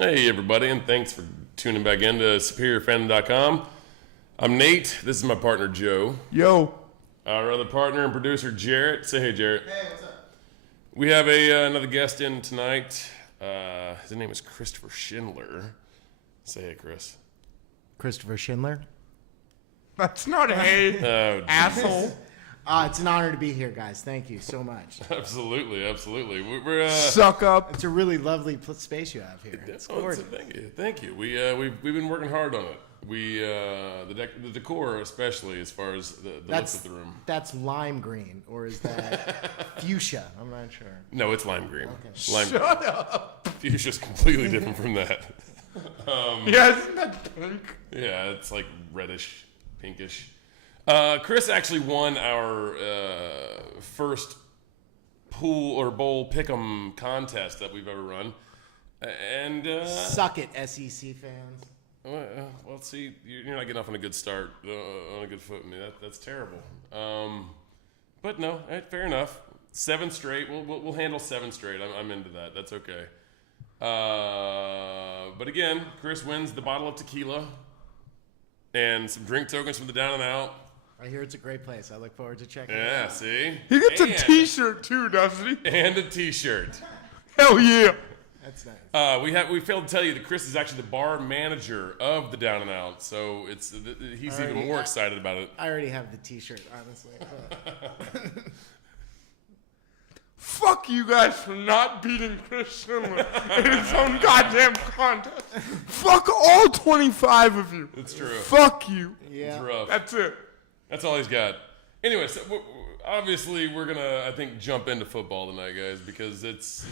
Hey, everybody, and thanks for tuning back in to SuperiorFandom.com. I'm Nate. This is my partner, Joe. Yo. Our other partner and producer, Jarrett. Say hey, Jarrett. Hey, what's up? We have another guest in tonight. His name is Christopher Schindler. Say hey, Chris. Christopher Schindler. That's not a Oh, asshole. It's an honor to be here, guys. Thank you so much. Absolutely. We're Suck up. It's a really lovely space you have here. It's gorgeous. Thank you. We've been working hard on it. The decor, especially as far as the look of the room. That's lime green, or is that fuchsia? I'm not sure. No, it's lime green. Okay. Shut up. Fuchsia's completely different from that. Yeah, isn't that pink? Yeah, it's like reddish, pinkish. Chris actually won our first pool or bowl pick'em contest that we've ever run, and Suck it, SEC fans. Well, see, you're not getting off on a good start, on a good foot. I mean, that's terrible. But no, fair enough. 7 straight. We'll handle 7 straight. I'm into that. That's okay. But again, Chris wins the bottle of tequila and some drink tokens from the Down and Out. I hear it's a great place. I look forward to checking it Yeah, out. see? He gets a t-shirt too, doesn't he? And a t-shirt. Hell yeah. That's nice. We failed to tell you that Chris is actually the bar manager of the Down and Out, so he's even more excited about it. I already have the t-shirt, honestly. Fuck you guys for not beating Chris Schindler in his own goddamn contest. Fuck all 25 of you. It's true. Fuck you. Yeah. It's rough. That's it. That's all he's got. Anyway, so obviously we're gonna, I think, jump into football tonight, guys, because that's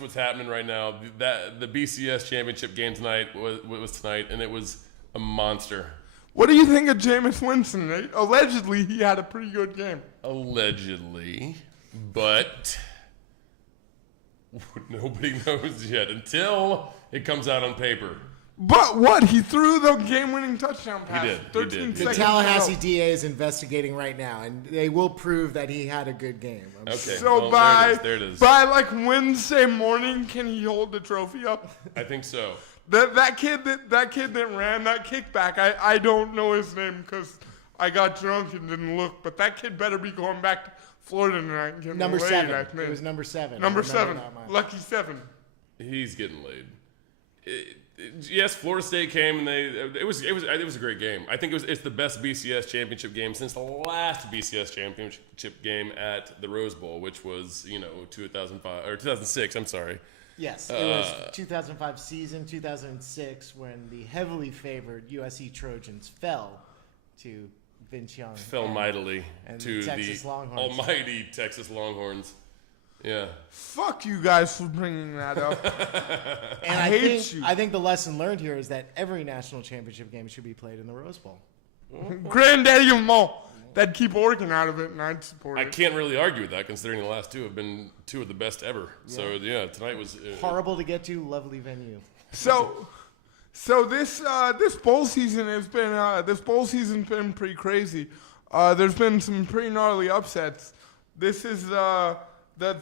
what's happening right now. The BCS championship game tonight was tonight, and it was a monster. What do you think of Jameis Winston, Nate? Allegedly, he had a pretty good game. Allegedly, but nobody knows yet until it comes out on paper. But what? He threw the game-winning touchdown pass. He did. 13 The seconds Tallahassee ago. DA is investigating right now, and they will prove that he had a good game. Okay. So well, there it is. by like Wednesday morning, can he hold the trophy up? I think so. That kid that ran that kickback, I don't know his name because I got drunk and didn't look. But that kid better be going back to Florida tonight and getting Number laid, 7. I think. It was number 7. Number I remember 7. that much. Lucky 7. He's getting laid. Yes, Florida State came and it was a great game. I think it's the best BCS championship game since the last BCS championship game at the Rose Bowl, which was 2005 or 2006. I'm sorry. Yes, it was 2005 season, 2006, when the heavily favored USC Trojans fell to Vince Young. Fell mightily and to Texas the Longhorns. almighty Texas Longhorns. Yeah. Fuck you guys for bringing that up. And I hate you. I think the lesson learned here is that every national championship game should be played in the Rose Bowl. Granddaddy of them all. That'd keep Oregon out of it, and I'd support I it. can't really argue with that, considering the last 2 have been 2 of the best ever. Yeah. So yeah, tonight was Horrible to get to, lovely venue. So this bowl season has been pretty crazy. There's been some pretty gnarly upsets. This is the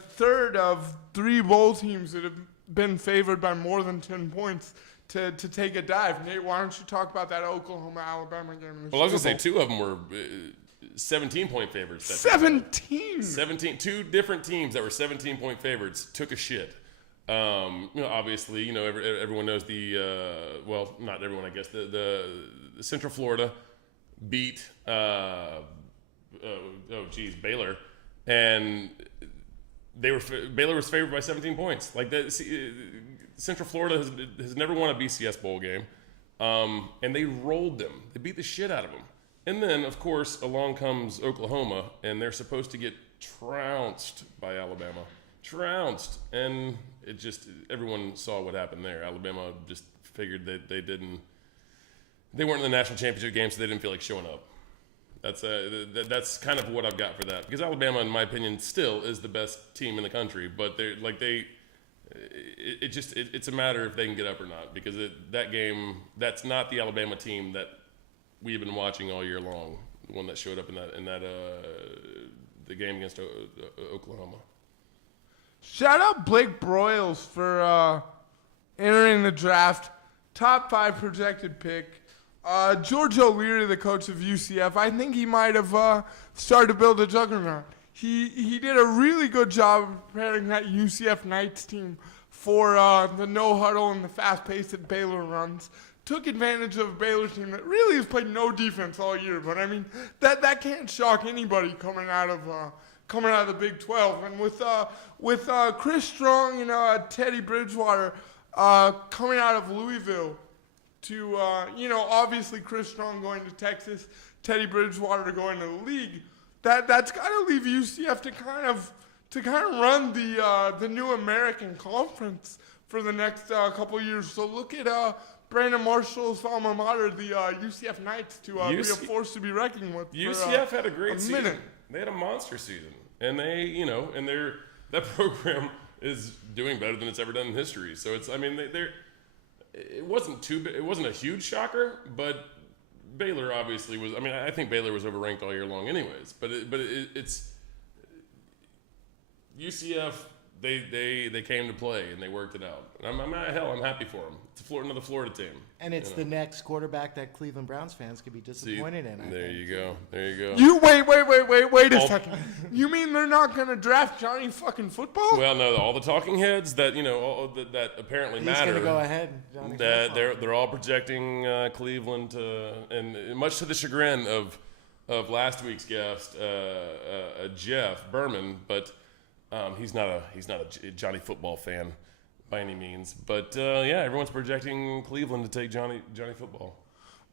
third of 3 bowl teams that have been favored by more than 10 points to take a dive. Nate, why don't you talk about that Oklahoma-Alabama game in the Well, I was Sugar gonna say Bowl? 2 of them were 17-point favorites. 17. 2 different teams that were 17-point favorites took a shit. Obviously, everyone knows well, not everyone, I guess. The Central Florida beat Baylor, and Baylor was favored by 17 points. Like that, Central Florida has never won a BCS bowl game, and they rolled them. They beat the shit out of them. And then, of course, along comes Oklahoma, and they're supposed to get trounced by Alabama. Trounced. And everyone saw what happened there. Alabama just figured that they weren't in the national championship game, so they didn't feel like showing up. That's kind of what I've got for that. Because Alabama, in my opinion, still is the best team in the country, but it's a matter if they can get up or not. Because that game, that's not the Alabama team that we've been watching all year long. The one that showed up in the game against Oklahoma. Shout out Blake Broyles entering the draft, top 5 projected pick. George O'Leary, the coach of UCF, I think he might have started to build a juggernaut. He did a really good job of preparing that UCF Knights team for the no huddle and the fast pace that Baylor runs. Took advantage of a Baylor team that really has played no defense all year. But I mean, that can't shock anybody coming out of the Big 12. And with Chris Strong and Teddy Bridgewater coming out of Louisville, to obviously Chris Strong going to Texas, Teddy Bridgewater going to the league. That's got to leave UCF to kind of run the new American Conference for the next couple years. So look at Brandon Marshall's alma mater, the UCF Knights, to be a force to be reckoned with. UCF had a great season. They had a monster season, and that program is doing better than it's ever done in history. So it's, I mean, it wasn't a huge shocker, but Baylor obviously was. I mean, I think Baylor was overranked all year long, anyways. But it's UCF. They came to play and they worked it out. And I'm happy for them. It's another Florida team. And it's the next quarterback that Cleveland Browns fans could be disappointed in. There you go. You wait a second. You mean they're not going to draft Johnny fucking Football? Well, no, all the talking heads that that apparently matter. He's going to go ahead. Johnny that Football. they're all projecting Cleveland to, and much to the chagrin of last week's guest, Jeff Berman, but. He's not a Johnny Football fan by any means, but everyone's projecting Cleveland to take Johnny Football.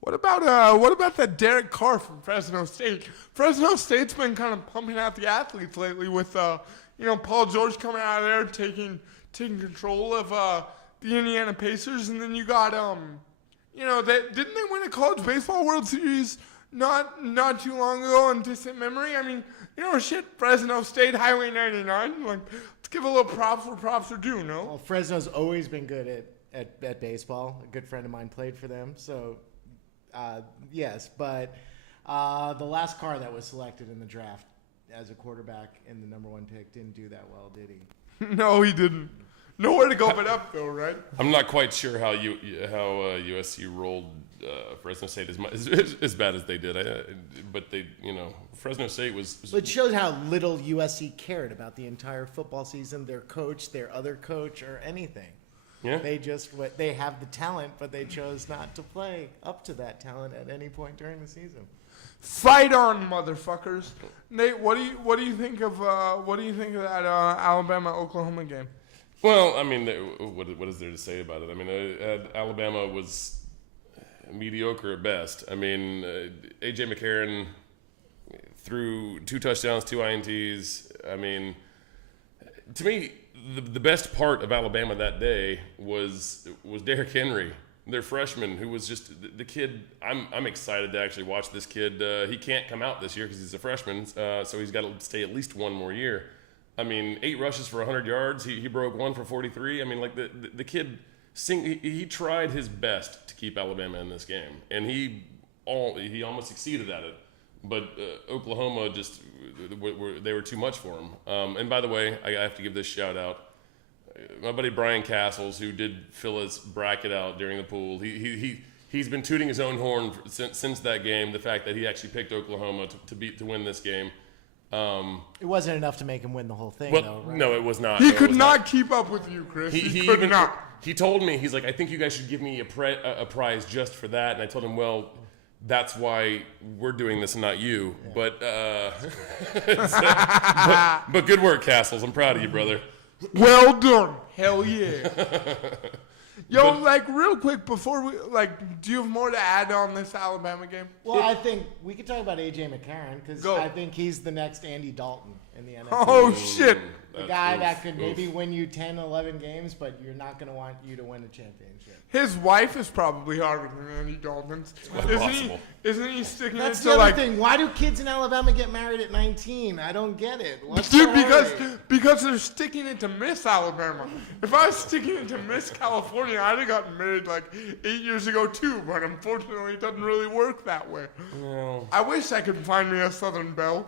What about that Derek Carr from Fresno State? Fresno State's been kind of pumping out the athletes lately with Paul George coming out of there taking control of the Indiana Pacers, and then you got didn't they win a college baseball World Series not too long ago in distant memory? I mean. Fresno State, Highway 99. Like, let's give a little props where props are due, no? Well, Fresno's always been good at baseball. A good friend of mine played for them. So, yes. But the last car that was selected in the draft as a quarterback in the number 1 pick didn't do that well, did he? No, he didn't. Nowhere to go but up, though, right? I'm not quite sure how USC rolled Fresno State as bad as they did. But they, Fresno State was. It shows how little USC cared about the entire football season, their coach, their other coach, or anything. Yeah. They have the talent, but they chose not to play up to that talent at any point during the season. Fight on, motherfuckers! Nate, what do you think of that Alabama-Oklahoma game? Well, I mean, what is there to say about it? I mean, Alabama was mediocre at best. I mean, A.J. McCarron threw 2 touchdowns, 2 INTs. I mean, to me, the best part of Alabama that day was Derrick Henry, their freshman, who was just the kid. I'm excited to actually watch this kid. He can't come out this year because he's a freshman, so he's got to stay at least one more year. I mean, 8 rushes for 100 yards. He broke 1 for 43. I mean, like the kid, he tried his best to keep Alabama in this game, and he almost succeeded at it. But Oklahoma they were too much for him. And by the way, I have to give this shout out. My buddy Brian Castles, who did fill his bracket out during the pool, he's been tooting his own horn since that game. The fact that he actually picked Oklahoma to win this game. It wasn't enough to make him win the whole thing, well, though, right? No, it was not. He could not keep up with you, Chris. He could not. He told me, he's like, I think you guys should give me a prize just for that. And I told him, well, that's why we're doing this and not you. Yeah. But good work, Castles. I'm proud of you, brother. Well done. Hell yeah. Yo, real quick before we, do you have more to add on this Alabama game? Well, I think we could talk about A.J. McCarron because I think he's the next Andy Dalton in the NFL. Oh, shit. The guy that could maybe win you 10, 11 games, but you're not going to want you to win a championship. His wife is probably harder than Andy Dalton's. Isn't he sticking That's it the to other thing. Why do kids in Alabama get married at 19? I don't get it. Because they're sticking it to Miss Alabama. If I was sticking it to Miss California, I'd have gotten married 8 years ago too, but unfortunately it doesn't really work that way. No. I wish I could find me a Southern belle.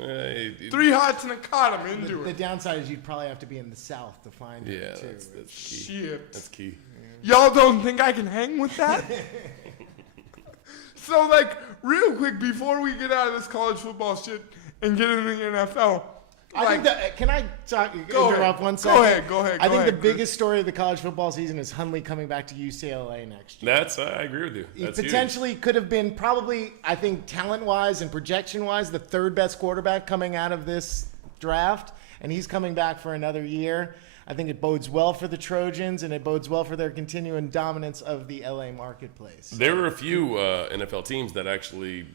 3 hots and a cot, I'm into The it. downside is you'd probably have to be in the South to find Yeah, it, too. that's key. Shit. That's key. Y'all don't think I can hang with that? So, like, real quick, before we get out of this college football shit and get into the NFL, I think that, can I interrupt ahead. 1 second? Go ahead. I think the Chris. biggest story of the college football season is Hundley coming back to UCLA next year. I agree with you. He That's potentially could have been probably, I think, talent-wise and projection-wise, the 3rd best quarterback coming out of this draft, and he's coming back for another year. I think it bodes well for the Trojans, and it bodes well for their continuing dominance of the LA marketplace. There were a few NFL teams that actually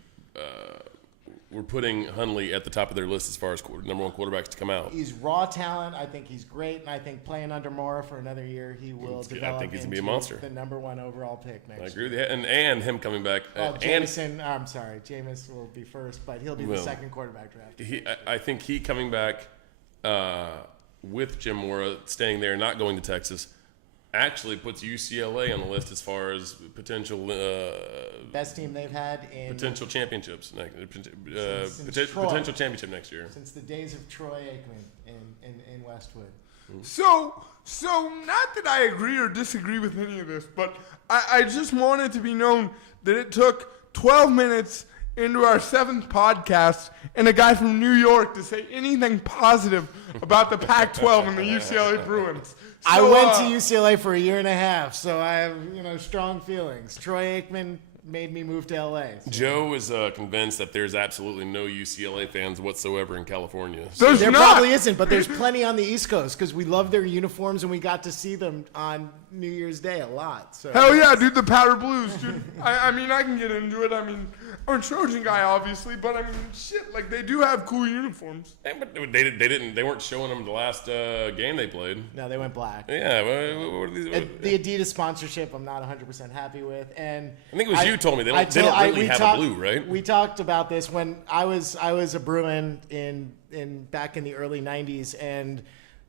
were putting Hundley at the top of their list as far as number 1 quarterbacks to come out. He's raw talent. I think he's great, and I think playing under Mora for another year, he will develop I think he's gonna be a into monster. the number 1 overall pick next year. I agree with you, and him coming back. Jameis will be first, but he'll be the Well, 2nd quarterback drafted. I think he coming back with Jim Mora staying there, not going to Texas, actually puts UCLA on the list as far as potential Best team they've had in potential championships, Since Troy. potential championship next year. since the days of Troy Aikman in Westwood. So not that I agree or disagree with any of this, but I just want it to be known that it took 12 minutes into our 7th podcast and a guy from New York to say anything positive about the Pac-12 and the UCLA Bruins. I So, went to UCLA for a year and a half, so I have strong feelings. Troy Aikman made me move to LA. So. Joe is convinced that there's absolutely no UCLA fans whatsoever in California. So There's There not. probably isn't, but there's plenty on the East Coast because we love their uniforms and we got to see them on New Year's Day a lot. So Hell yeah, dude, the Powder Blues, dude. I mean, I can get into it. I mean, I'm a Trojan guy, obviously, but I mean, shit, like, they do have cool uniforms. but they weren't showing them the last game they played. No, they went black. Yeah, what are these? The Adidas sponsorship, I'm not 100% happy with, and I think it was you told me they don't really have a blue, right? We talked about this when I was a Bruin back in the early '90s, and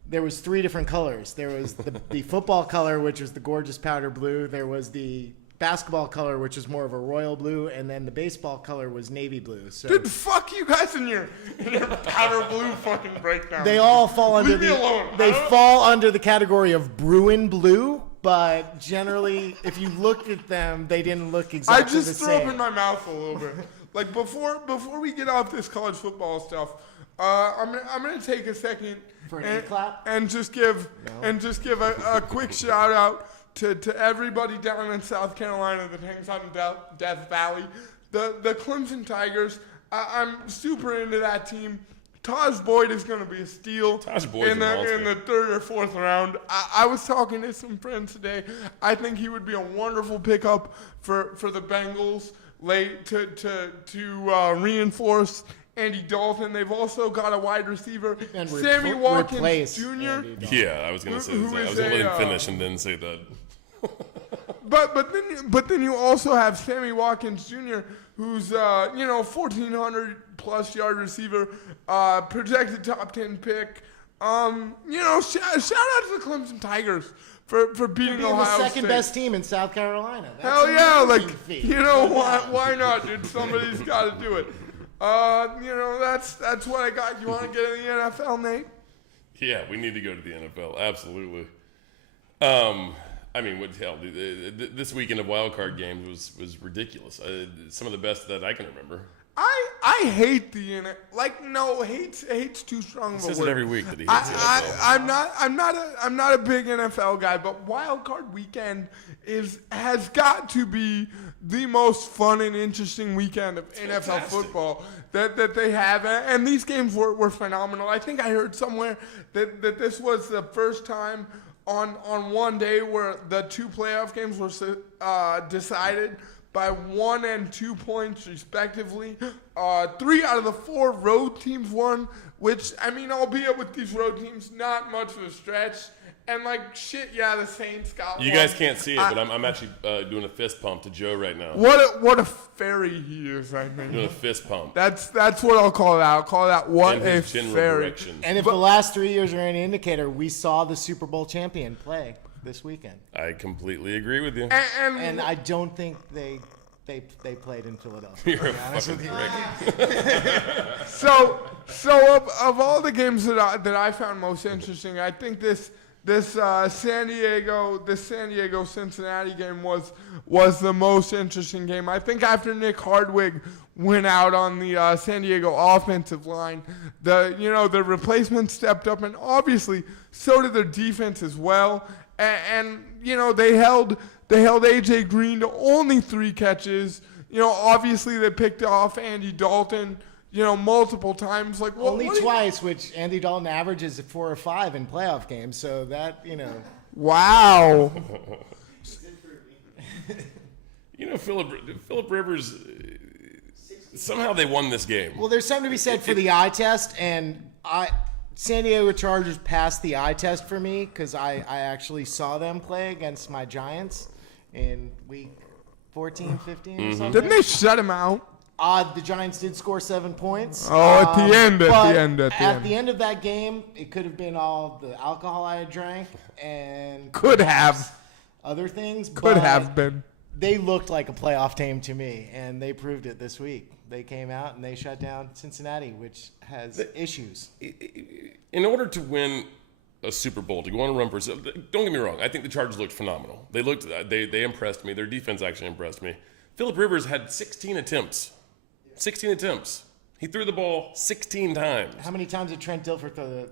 there was 3 different colors. There was the football color, which was the gorgeous powder blue. There was the basketball color, which is more of a royal blue, and then the baseball color was navy blue. So Dude, fuck you guys in your powder blue fucking breakdown. they all fall under Leave me alone. they fall under the category of Bruin blue, but generally, if you looked at them, they didn't look I exactly the just throw up same. in my mouth a little bit. Like, before we get off this college football stuff, I'm gonna take a second For an A-clap? and just give a quick shout out to everybody down in South Carolina that hangs out in Death Valley. The Clemson Tigers. I'm super into that team. Taj Boyd is going to be a steal Taj Boyd's in a monster. the 3rd or 4th round. I was talking to some friends today. I think he would be a wonderful pickup for the Bengals late to reinforce Andy Dalton. They've also got a wide receiver, And Sammy Watkins replace Jr. Andy Dalton. Yeah, I was going to say Who that. I is was going to let a, him finish and then say that. But then you also have Sammy Watkins Jr., who's 1,400 plus yard receiver, projected top 10 pick. Shout out to the Clemson Tigers for beating Being Ohio the second State. best team in South Carolina. That's Hell yeah! an Like, amazing feat. why not, dude? Somebody's got to do it. That's what I got. You want to get in the NFL, Nate? Yeah, we need to go to the NFL. Absolutely. I mean, what the hell? This weekend of wild card games was ridiculous. Some of the best that I can remember. I hate the NFL. Like, no, hate's too strong of a He says word. it every week that he hates the NFL. I'm not a big NFL guy, but Wild Card Weekend has got to be the most fun and interesting weekend of NFL fantastic. football that they have, and these games were phenomenal. I think I heard somewhere that this was the first time on one day where the 2 playoff games were decided by 1 and 2 points respectively. 3 out of the 4 road teams won, which, I mean, albeit with these road teams, not much of a stretch. And, like, shit, yeah, the Saints got You one. guys can't see it, but I'm actually doing a fist pump to Joe right now. What a fairy he is, I Doing think. a fist pump. That's what I'll call that. I'll call that what in a his general fairy. direction. And if the last 3 years are any indicator, we saw the Super Bowl champion play this weekend. I completely agree with you. And And I don't think they they played in Philadelphia. You're a fucking prick. So of all the games that I found most interesting, I think this San Diego Cincinnati game was the most interesting game. I think after Nick Hardwick went out on the San Diego offensive line, the replacements stepped up, and obviously so did their defense as well. And they held AJ Green to only 3 catches. Obviously they picked off Andy Dalton, multiple times. Like only twice, which Andy Dalton averages 4 or 5 in playoff games. So that Wow. Phillip Rivers. Somehow they won this game. Well, there's something to be said for the eye test, and San Diego Chargers passed the eye test for me because I actually saw them play against my Giants in week 14, 15 or something. Didn't they shut him out? The Giants did score 7 points. At the end. At the end of that game, it could have been all the alcohol I had drank and Could have. other things. Could have been. They looked like a playoff team to me, and they proved it this week. They came out and they shut down Cincinnati, which has issues. In order to win a Super Bowl, to go on a run for, don't get me wrong, I think the Chargers looked phenomenal. They impressed me. Their defense actually impressed me. Phillip Rivers had 16 attempts. 16 attempts. He threw the ball 16 times. How many times did Trent Dilfer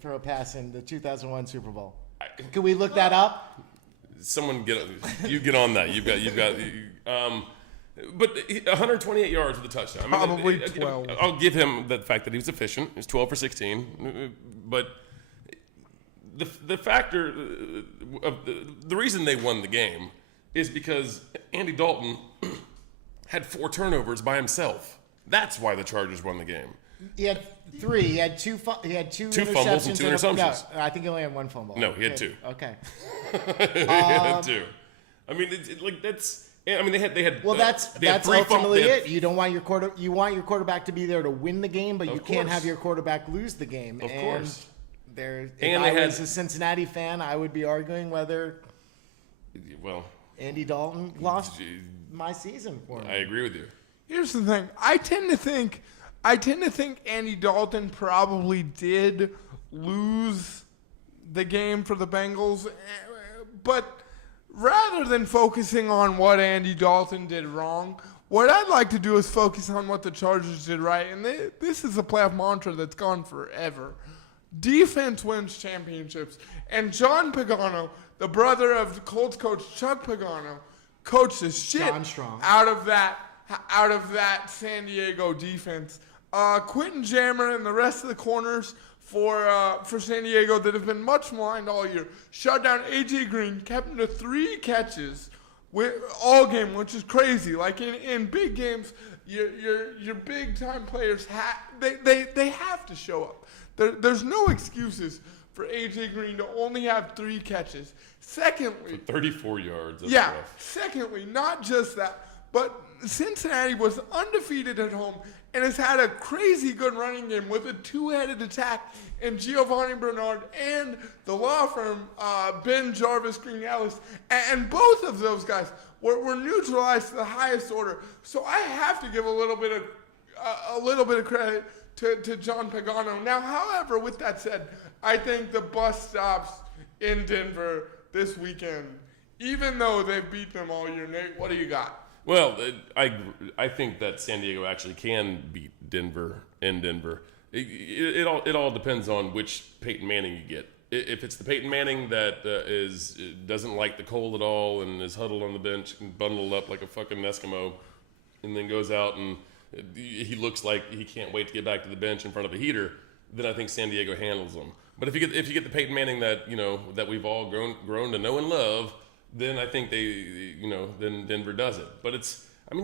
throw a pass in the 2001 Super Bowl? Can we look that up? Someone get on that. You've got. But 128 yards with a touchdown. Probably 12. I'll give him the fact that he was efficient. He was 12 for 16. But the factor of the reason they won the game is because Andy Dalton had 4 turnovers by himself. That's why the Chargers won the game. He had 3. He had two fumbles and 2 interceptions. No, I think he only had 1 fumble. No, he had 2. Okay. He had 2. I mean, that's. I mean, they had. Well, that's ultimately it. You don't want you want your quarterback to be there to win the game, but you can't have your quarterback lose the game. Of course. If I was a Cincinnati fan, I would be arguing whether. Well, Andy Dalton lost my season for me. I agree with you. Here's the thing. I tend to think Andy Dalton probably did lose the game for the Bengals, but rather than focusing on what Andy Dalton did wrong, what I'd like to do is focus on what the Chargers did right. And this is a playoff mantra that's gone forever. Defense wins championships. And John Pagano, the brother of Colts coach Chuck Pagano, coached the shit out of that San Diego defense. Quentin Jammer and the rest of the corners for San Diego that have been much maligned all year shut down AJ Green, kept him to 3 catches all game, which is crazy. Like in big games, your big time players they have to show up. There's no excuses for AJ Green to only have 3 catches. Secondly, for 34 yards. That's rough. Secondly, not just that, but Cincinnati was undefeated at home and has had a crazy good running game with a 2-headed attack in Giovanni Bernard and the law firm Ben Jarvis Green Ellis, and both of those guys were neutralized to the highest order. So I have to give a little bit of credit to John Pagano. Now, however, with that said, I think the bus stops in Denver this weekend, even though they've beat them all year. Nate, what do you got? Well, I think that San Diego actually can beat Denver in Denver. It all depends on which Peyton Manning you get. If it's the Peyton Manning that doesn't like the cold at all and is huddled on the bench and bundled up like a fucking Eskimo, and then goes out and he looks like he can't wait to get back to the bench in front of a heater, then I think San Diego handles them. But if you get the Peyton Manning that we've all grown to know and love, then I think then Denver does it. But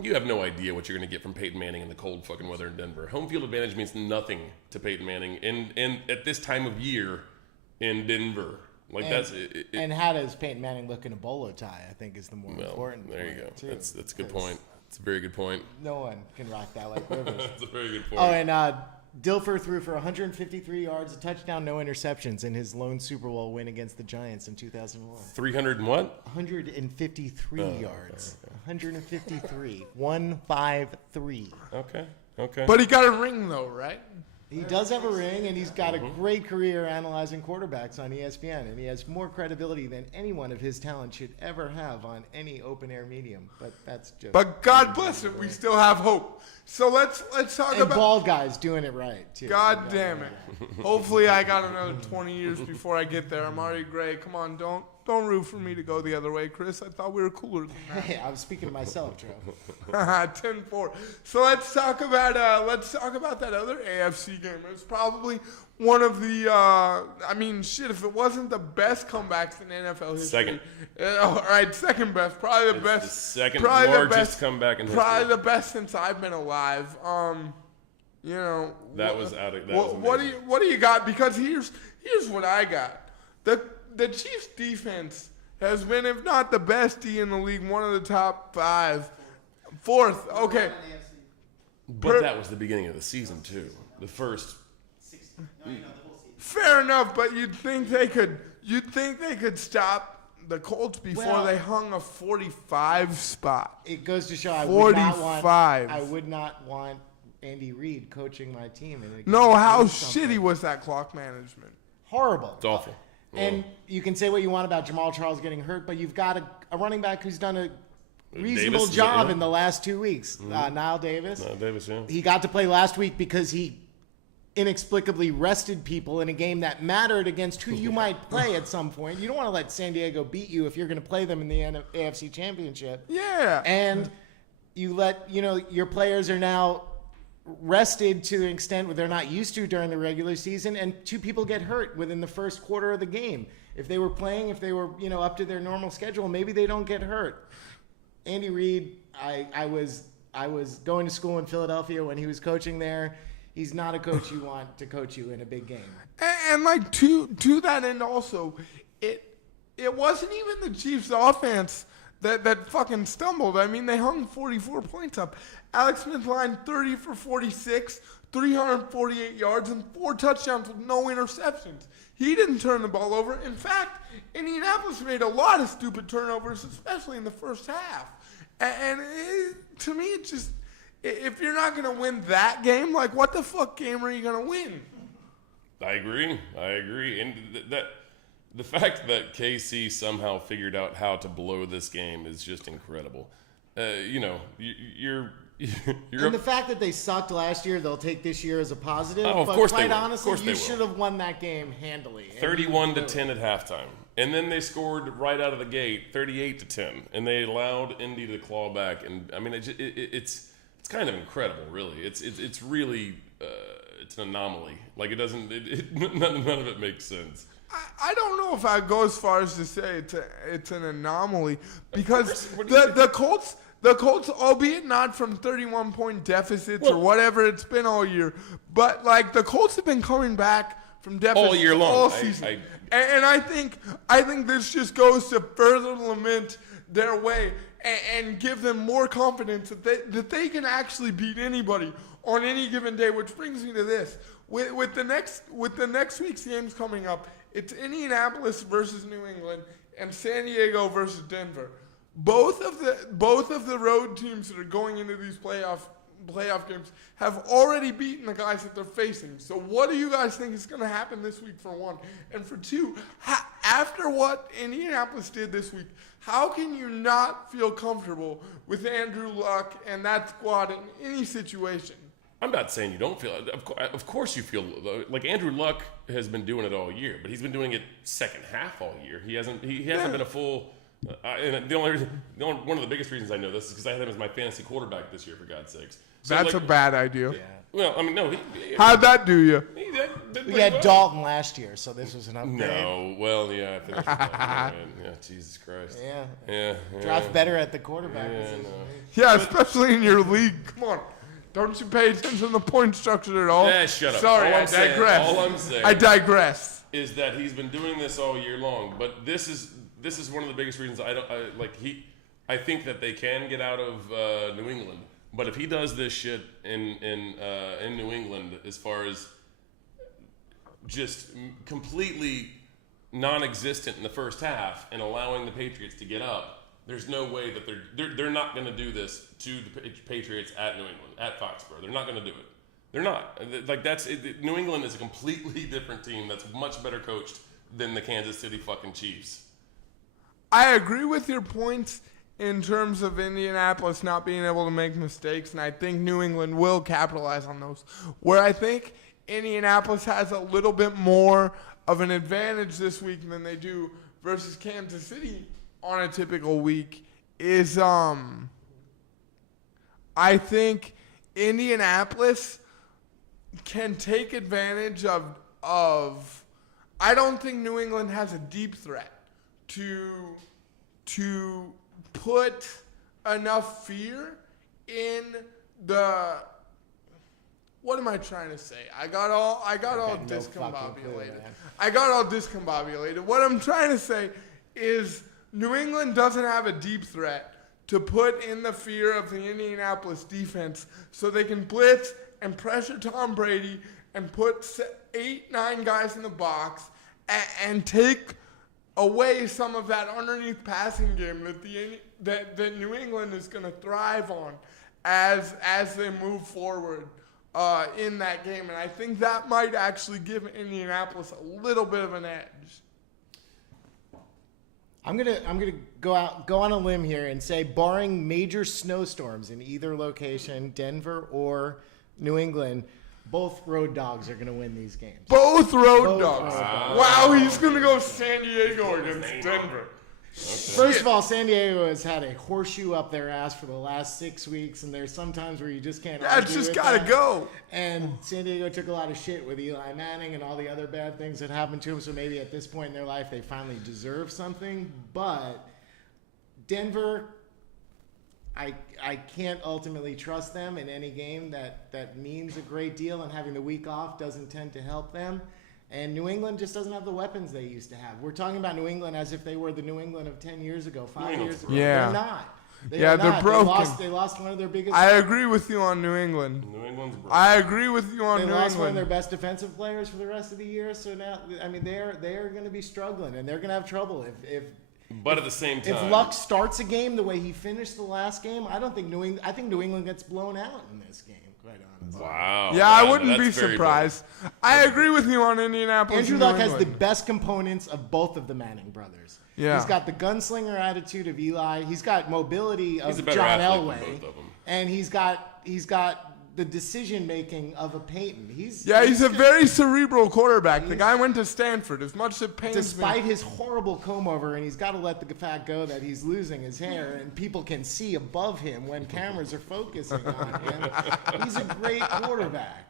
you have no idea what you're going to get from Peyton Manning in the cold fucking weather in Denver. Home field advantage means nothing to Peyton Manning in at this time of year in Denver. And how does Peyton Manning look in a bolo tie? I think is the more important. There you go. Too, that's a good point. It's a very good point. No one can rock that like Rivers. That's a very good point. Oh, and Dilfer threw for 153 yards, a touchdown, no interceptions in his lone Super Bowl win against the Giants in 2001. 300 and what? 153 yards. Okay. 153. 153. Okay. But he got a ring though, right? He does have a ring, and he's got a great career analyzing quarterbacks on ESPN, and he has more credibility than anyone of his talent should ever have on any open-air medium. But that's just. But God bless it, we still have hope. So let's talk and about. bald guys doing it right too. God damn it! Hopefully, I got another 20 years before I get there. I'm already gray. Come on, don't root for me to go the other way, Chris. I thought we were cooler than that. Hey, I was speaking to myself, Joe. 10-4. So let's talk about that other AFC game. It was probably one of the. If it wasn't the best comebacks in NFL history. Second. All right, second best. Probably the best. The second probably largest the best, comeback in history. Probably the best since I've been alive. That was out of. What do you got? Because here's what I got. The Chiefs' defense has been, if not the best D in the league, one of the top 5. Fourth, okay. But that was the beginning of the season too. The first. Fair enough, but you'd think they could stop the Colts before they hung a 45 spot. It goes to show I would not want Andy Reid coaching my team. How shitty was that clock management? Horrible. It's awful. And you can say what you want about Jamal Charles getting hurt, but you've got a running back who's done a reasonable job in the last 2 weeks. Niall Davis. Niall Davis, yeah. He got to play last week because he inexplicably rested people in a game that mattered against who you might play at some point. You don't want to let San Diego beat you if you're going to play them in the AFC Championship. Yeah. And you let, your players are now rested to an extent where they're not used to during the regular season, and 2 people get hurt within the first quarter of the game. If they were playing, if they were, up to their normal schedule, maybe they don't get hurt. Andy Reid, I was going to school in Philadelphia when he was coaching there. He's not a coach you want to coach you in a big game. And like to that end also, it wasn't even the Chiefs' offense that fucking stumbled. I mean, they hung 44 points up. Alex Smith lined 30 for 46, 348 yards, and 4 touchdowns with no interceptions. He didn't turn the ball over. In fact, Indianapolis made a lot of stupid turnovers, especially in the first half. And to me, it just, if you're not going to win that game, like, what the fuck game are you going to win? I agree. And the fact that KC somehow figured out how to blow this game is just incredible. You're and the fact that they sucked last year, they'll take this year as a positive. Oh, of but course quite they will. honestly, Of course you they should have won that game handily. 31-10 at halftime. And then they scored right out of the gate, 38-10. And they allowed Indy to claw back. And I mean, it's kind of incredible, really. It's really it's an anomaly. Like, it doesn't. None of it makes sense. I don't know if I'd go as far as to say it's an anomaly, because the Colts, albeit not from 31-point deficits or whatever it's been all year, but like the Colts have been coming back from deficits all year long, all season. And I think this just goes to further lament their way and give them more confidence that they can actually beat anybody on any given day. Which brings me to this: with the next week's games coming up, it's Indianapolis versus New England and San Diego versus Denver. Both of the road teams that are going into these playoff games have already beaten the guys that they're facing. So what do you guys think is going to happen this week, for one? And for two, after what Indianapolis did this week, how can you not feel comfortable with Andrew Luck and that squad in any situation? I'm not saying you don't feel it. Of course you feel like Andrew Luck has been doing it all year, but he's been doing it second half all year. He hasn't been a full. And one of the biggest reasons I know this is because I had him as my fantasy quarterback this year, for God's sakes. So that's a bad idea. Yeah. Well, I mean, no. How'd that do you? We had Dalton last year, so this was an upgrade. No, well, yeah, I finished yeah, Jesus Christ. Yeah. Draft better at the quarterback position. No. Yeah, especially in your league. Come on. Don't you pay attention to the point structure at all? Yeah, shut up. Sorry, I digress. All I'm saying I digress. Is that he's been doing this all year long, but this is one of the biggest reasons I think that they can get out of New England. But if he does this shit in New England, as far as just completely non-existent in the first half and allowing the Patriots to get up, There's no way that they're not going to do this to the Patriots at New England, at Foxborough. They're not going to do it. They're not. Like New England is a completely different team that's much better coached than the Kansas City fucking Chiefs. I agree with your points in terms of Indianapolis not being able to make mistakes, and I think New England will capitalize on those. Where I think Indianapolis has a little bit more of an advantage this week than they do versus Kansas City on a typical week is I think Indianapolis can take advantage of I don't think New England has a deep threat to put enough fear in the what am I trying to say? I got all discombobulated. I got all discombobulated. What I'm trying to say is New England doesn't have a deep threat to put in the fear of the Indianapolis defense so they can blitz and pressure Tom Brady and put 8-9 guys in the box and take away some of that underneath passing game that New England is going to thrive on as they move forward in that game. And I think that might actually give Indianapolis a little bit of an edge. I'm gonna go on a limb here and say, barring major snowstorms in either location, Denver or New England, both road dogs are gonna win these games. Both road dogs. Wow, he's gonna go San Diego against Denver. Okay. First of all, San Diego has had a horseshoe up their ass for the last 6 weeks, and there's some times where you just can't argue it's just with gotta that. go. And San Diego took a lot of shit with Eli Manning and all the other bad things that happened to him, so maybe at this point in their life they finally deserve something. But Denver, I can't ultimately trust them in any game that means a great deal, and having the week off doesn't tend to help them. And New England just doesn't have the weapons they used to have. We're talking about New England as if they were the New England of 10 years ago, 5 years ago. Yeah. They're not. They're broken. They lost one of their biggest. I agree with you on New England. New England's broken. I agree with you on They New lost one of England. their best defensive players for the rest of the year. So now, I mean, they are going to be struggling, and they're going to have trouble But at the same time, if Luck starts a game the way he finished the last game. I think New England gets blown out in this game. Quite honestly. wow. Yeah, I wouldn't be surprised. I agree with you on Indianapolis. Andrew and New Luck has the England. best components of both of the Manning brothers. Yeah. He's got the gunslinger attitude of Eli. He's got mobility He's a of better John athlete than Elway. both of them. And he's got the decision making of a Peyton. He's a very cerebral quarterback. The guy went to Stanford. As much as it pains despite me. his horrible comb over, and he's got to let the fact go that he's losing his hair, and people can see above him when cameras are focusing on him. He's a great quarterback.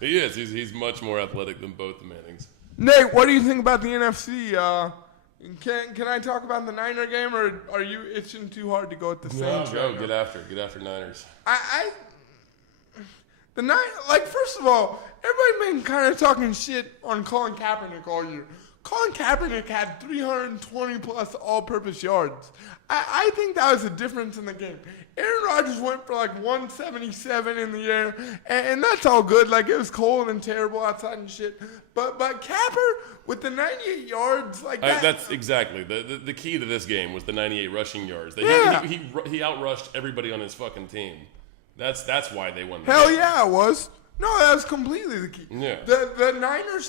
He is. He's much more athletic than both the Mannings. Nate, what do you think about the NFC? Can I talk about the Niner game, or are you itching too hard to go at the Saints? No, get after Niners. The Niners, like, first of all, everybody been kind of talking shit on Colin Kaepernick all year. Colin Kaepernick had 320 plus all-purpose yards. I think that was a difference in the game. Aaron Rodgers went for like 177 in the air, and that's all good. Like, it was cold and terrible outside and shit. But Capper with the 98 yards, like that. That's exactly the key to this game was the 98 rushing yards. He outrushed everybody on his fucking team. That's why they won. Hell yeah, it was. No, that was completely the key. Yeah. The Niners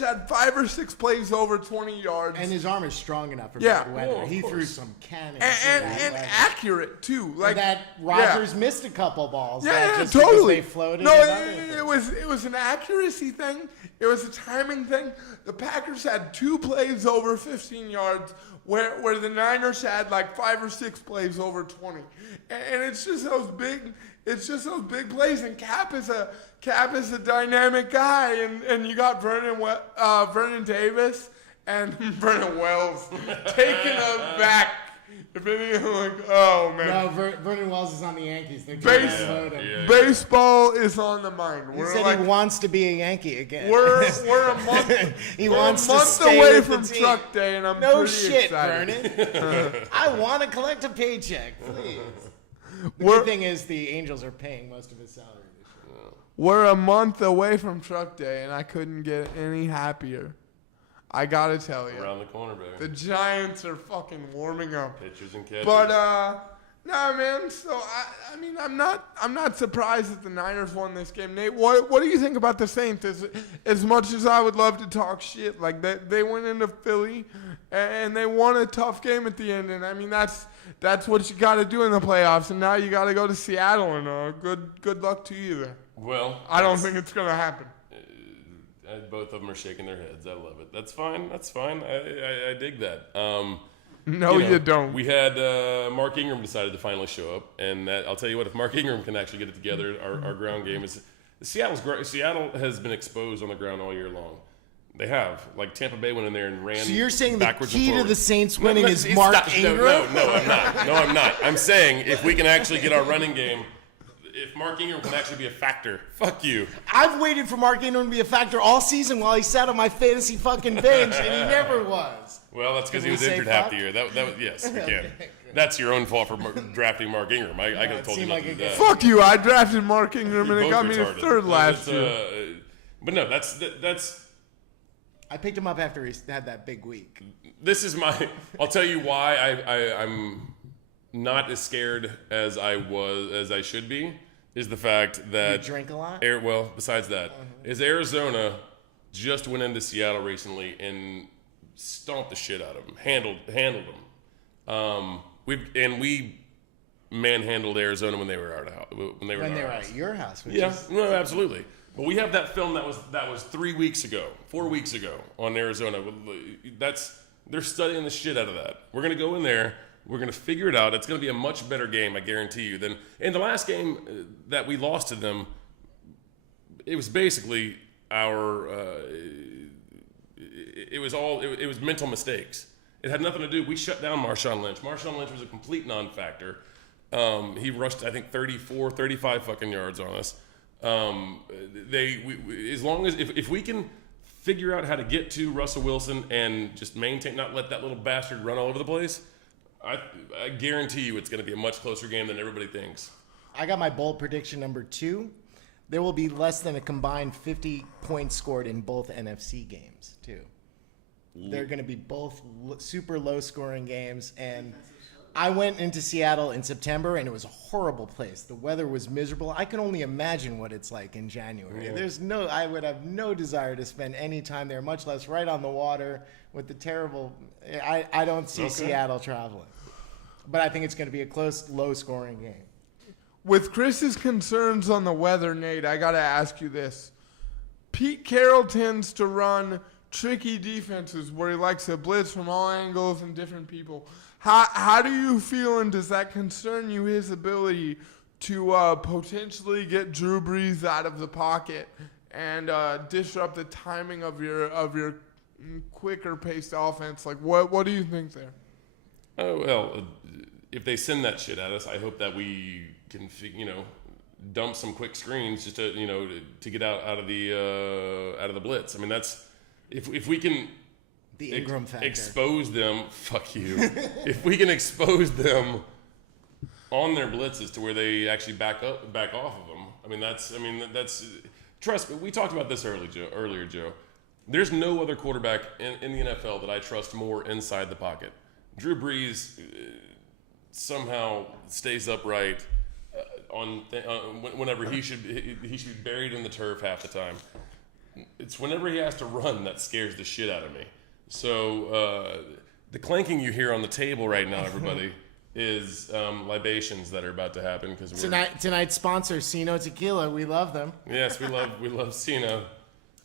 had 5 or 6 plays over 20 yards. And his arm is strong enough for Yeah. bad weather. Oh, of He course. threw some cannons. and accurate too. Like and that Rodgers missed a couple balls. Yeah, just totally. Because they floated. No, and other things. it was an accuracy thing. It was a timing thing. The Packers had 2 plays over 15 yards, where the Niners had like 5 or 6 plays over 20, and it's just those big. It's just those big plays, and Cap is a dynamic guy, and you got Vernon Davis and Vernon Wells taking us back. If anything, like, oh man. No, Vernon Wells is on the Yankees. They're Baseball is on the mind. He said he wants to be a Yankee again. We're a month. He we're wants a to month stay away with from the team. Truck Day, and I'm No pretty shit, excited. Vernon. I want to collect a paycheck, please. The We're- good thing is the Angels are paying most of his salary this year. We're a month away from Truck Day, and I couldn't get any happier. I gotta tell you. Around the corner, baby. The Giants are fucking warming up. Pitchers and catchers. But nah, man. So I mean, I'm not surprised that the Niners won this game. Nate, what do you think about the Saints? As much as I would love to talk shit, like they went into Philly and they won a tough game at the end. And I mean, that's what you got to do in the playoffs. And now you got to go to Seattle. And good luck to you there. Well, I don't think it's gonna happen. Both of them are shaking their heads. I love it. That's fine. I dig that. No, you don't. We had Mark Ingram decided to finally show up, and I'll tell you what. If Mark Ingram can actually get it together, our ground game is Seattle has been exposed on the ground all year long. They have. Like Tampa Bay went in there and ran. So you're saying the backwards key and to the Saints winning is it's Mark not- Ingram? No, I'm not. No, I'm not. I'm saying if we can actually get our running game. If Mark Ingram can actually be a factor, fuck you. I've waited for Mark Ingram to be a factor all season while he sat on my fantasy fucking bench, and he never was. Well, that's because he was Can we injured say half fuck? the year. That was, yes, we can. Okay, That's your own fault for drafting Mark Ingram. I could have told you seemed not like to a do good- that. Fuck you! I drafted Mark Ingram and it Both got me to retarded. third last It's, year. but no, that's. I picked him up after he had that big week. This is my. I'll tell you why I'm not as scared as I should be. Is the fact that You drink a lot? Well, besides that, is Arizona just went into Seattle recently and stomped the shit out of them, handled them. We manhandled Arizona when they were at our house. When they were at your house. Which Yeah, is, no, absolutely. But we have that film that was 4 weeks ago on Arizona. They're studying the shit out of that. We're gonna go in there. We're going to figure it out. It's going to be a much better game, I guarantee you. Than in the last game that we lost to them, it was basically our. It was mental mistakes. It had nothing to do. We shut down Marshawn Lynch. Marshawn Lynch was a complete non-factor. He rushed, I think, 35 fucking yards on us. As long as if we can figure out how to get to Russell Wilson and just maintain, not let that little bastard run all over the place. I guarantee you it's going to be a much closer game than everybody thinks. I got my bold prediction number 2. There will be less than a combined 50 points scored in both NFC games, too. They're going to be both super low-scoring games. And I went into Seattle in September, and it was a horrible place. The weather was miserable. I can only imagine what it's like in January. Yeah. I would have no desire to spend any time there, much less right on the water with the terrible. I don't see Seattle traveling. But I think it's going to be a close, low-scoring game. With Chris's concerns on the weather, Nate, I got to ask you this. Pete Carroll tends to run tricky defenses where he likes to blitz from all angles and different people. How do you feel, and does that concern you, his ability to potentially get Drew Brees out of the pocket and disrupt the timing of your quicker paced offense? Like, what do you think there? Oh, well, if they send that shit at us, I hope that we can, dump some quick screens just to get out of the blitz. I mean, that's if we can The Ingram factor. expose them. Fuck you. If we can expose them on their blitzes to where they actually back off of them. That's. Trust me. We talked about this earlier, Joe. There's no other quarterback in the NFL that I trust more inside the pocket. Drew Brees somehow stays upright whenever he should be buried in the turf half the time. It's whenever he has to run that scares the shit out of me. So the clanking you hear on the table right now, everybody, is libations that are about to happen because Tonight's sponsor, Sino Tequila. We love them. Yes, we love Sino.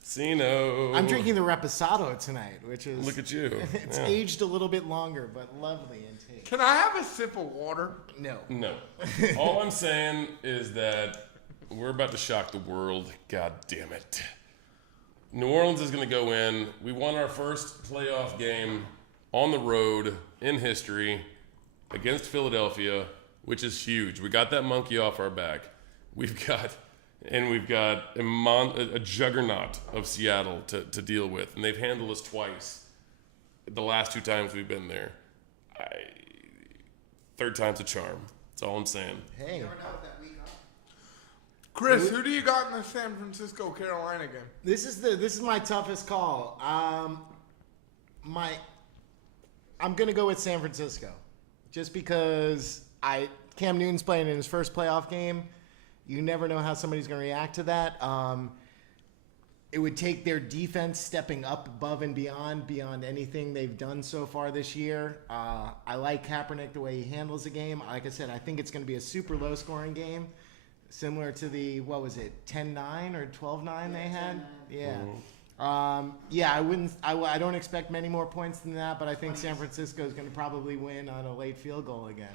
Sino. I'm drinking the Reposado tonight, which is Look at you. It's Yeah. aged a little bit longer, but lovely in taste. Can I have a sip of water? No. No. All I'm saying is that we're about to shock the world. God damn it. New Orleans is going to go in. We won our first playoff game on the road in history against Philadelphia, which is huge. We got that monkey off our back. We've got a juggernaut of Seattle to deal with, and they've handled us twice. The last 2 times we've been there. Third time's a charm. That's all I'm saying. Hey. Chris, who do you got in the San Francisco Carolina game? This is my toughest call. I'm going to go with San Francisco. Just because Cam Newton's playing in his first playoff game. You never know how somebody's going to react to that. It would take their defense stepping up above and beyond anything they've done so far this year. I like Kaepernick the way he handles the game. Like I said, I think it's going to be a super low-scoring game, similar to the, 10-9 or 12-9 they had? 10-9. Yeah. I don't expect many more points than that, but I think San Francisco is going to probably win on a late field goal again.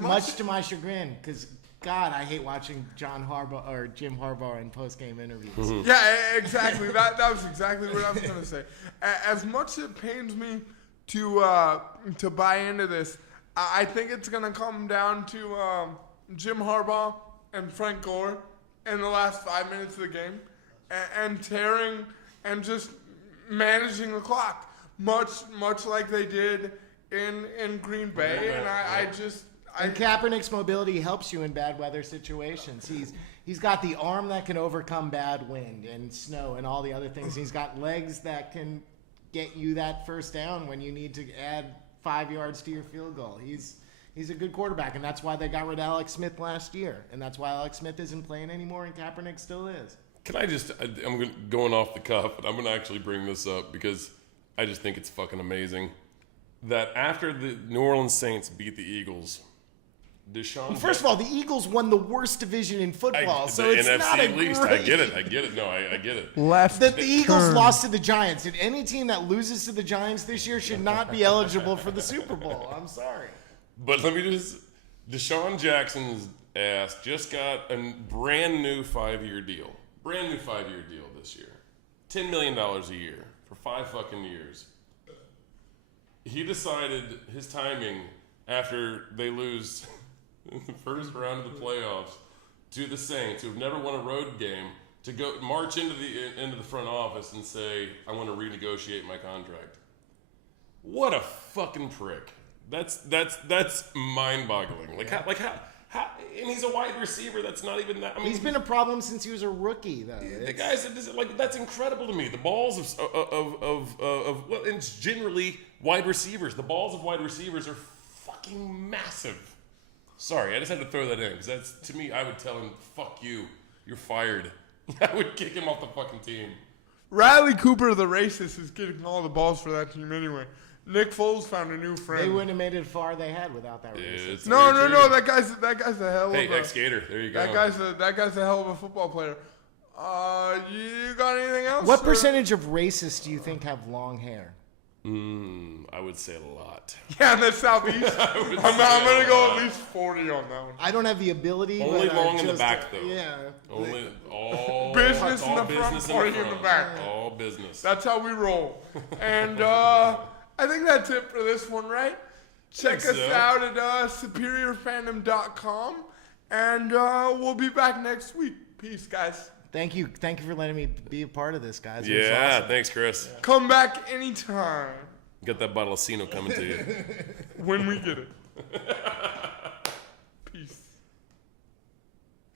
Much to my chagrin, because God, I hate watching Jim Harbaugh in post-game interviews. Mm-hmm. Yeah, exactly. That was exactly what I was going to say. As much as it pains me to buy into this, I think it's going to come down to Jim Harbaugh and Frank Gore in the last 5 minutes of the game and tearing and just managing the clock, much like they did in Green Bay. And Kaepernick's mobility helps you in bad weather situations. He's got the arm that can overcome bad wind and snow and all the other things. He's got legs that can get you that first down when you need to add 5 yards to your field goal. He's a good quarterback, and that's why they got rid of Alex Smith last year, and that's why Alex Smith isn't playing anymore and Kaepernick still is. Can I just, I'm going off the cuff, but I'm going to actually bring this up because I just think it's fucking amazing that after the New Orleans Saints beat the Eagles, First of all, the Eagles won the worst division in football, so it's NFC not a least. great... I get it. No, I get it. The Eagles lost to the Giants, and any team that loses to the Giants this year should not be eligible for the Super Bowl. I'm sorry. But let me just... Deshaun Jackson's ass just got a brand new 5-year deal. Brand new 5-year deal this year. $10 million a year for 5 fucking years. He decided his timing after they lose... in the first round of the playoffs to the Saints, who have never won a road game, to go march into the front office and say, I want to renegotiate my contract. What a fucking prick. That's mind-boggling. How and he's a wide receiver. That's not even that. I mean, he's been a problem since he was a rookie, though. The guys, that's incredible to me. The balls of well, it's generally wide receivers. The balls of wide receivers are fucking massive. Sorry, I just had to throw that in because that's, to me, I would tell him, fuck you, you're fired. I would kick him off the fucking team. Riley Cooper, the racist, is getting all the balls for that team anyway. Nick Foles found a new friend. They wouldn't have made it far they had without that racist. No. That guy's a hell of a... Hey, ex-skater, there you go. That guy's a hell of a football player. You got anything else? What percentage of racists do you think have long hair? I would say a lot. Yeah, in the Southeast. I'm going to go at least 40 on that one. I don't have the ability. Only long in the back, though. Yeah. Only all business in the front, 40 in the back. All business. That's how we roll. And I think that's it for this one, right? Check us out at superiorfandom.com, and we'll be back next week. Peace, guys. Thank you for letting me be a part of this, guys. Yeah, awesome. Thanks, Chris. Come back anytime. Got that bottle of Cino coming to you. When we get it.